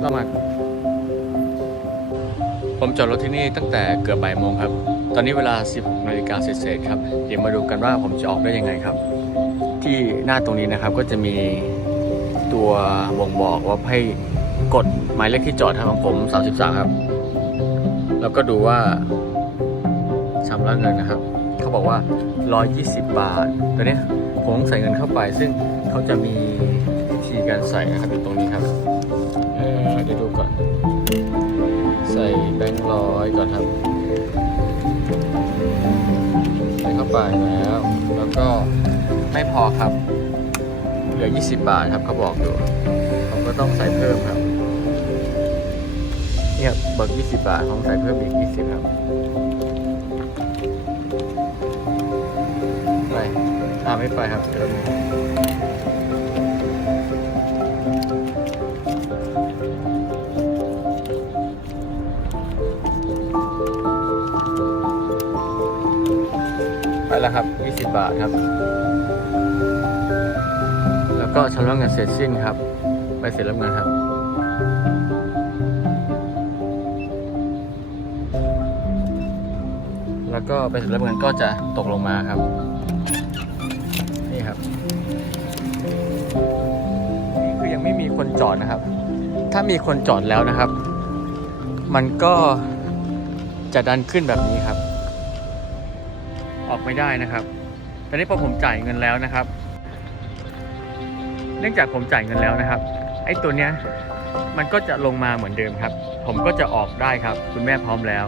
เรามาผมจอดรถที่นี่ตั้งแต่เกือบบ่ายโมงครับ ตอนนี้เวลา 16นาฬิกาเศษครับ เดี๋ยวมาดูกันว่าผมจะออกได้ยังไงครับ ที่หน้าตรงนี้นะครับก็จะมีตัวบ่งบอกว่าให้กดหมายเลขที่จอดครับของผม 33 ครับ แล้วก็ดูว่าชำระเงินนะครับ เขาบอกว่า 120 บาท ตัวนี้ผมใส่เงินเข้าไป ซึ่งเขาจะมีวิธีการใส่นะครับอยู่ตรงนี้ครับ ร้อยก่อนครับใส่เข้าไปแล้ว แล้วก็ไม่พอครับ เหลือ 20 บาทครับเขาบอกอยู่ผมก็ต้องใส่เพิ่มครับเนี่ครับเบิก20 บาทผมใส่เพิ่มอีก 20 ครับไปอ่าไม่ไปครับเดี๋ยว แล้วครับ 20 บาทครับ แล้วก็ชำระเงินเสร็จสิ้นครับไปเสร็จรับเงินครับแล้วก็ไปเสร็จรับเงินก็จะตกลงมาครับ นี่ครับ นี่คือยังไม่มีคนจอดนะครับ ถ้ามีคนจอดแล้วนะครับ มันก็จะดันขึ้นแบบนี้ครับ ออกไม่ได้นะครับ ตอนนี้พอผมจ่ายเงินแล้วนะครับ เนื่องจากผมจ่ายเงินแล้วนะครับ ไอ้ตัวเนี้ยมันก็จะลงมาเหมือนเดิมครับ ผมก็จะออกได้ครับ คุณแม่พร้อมแล้ว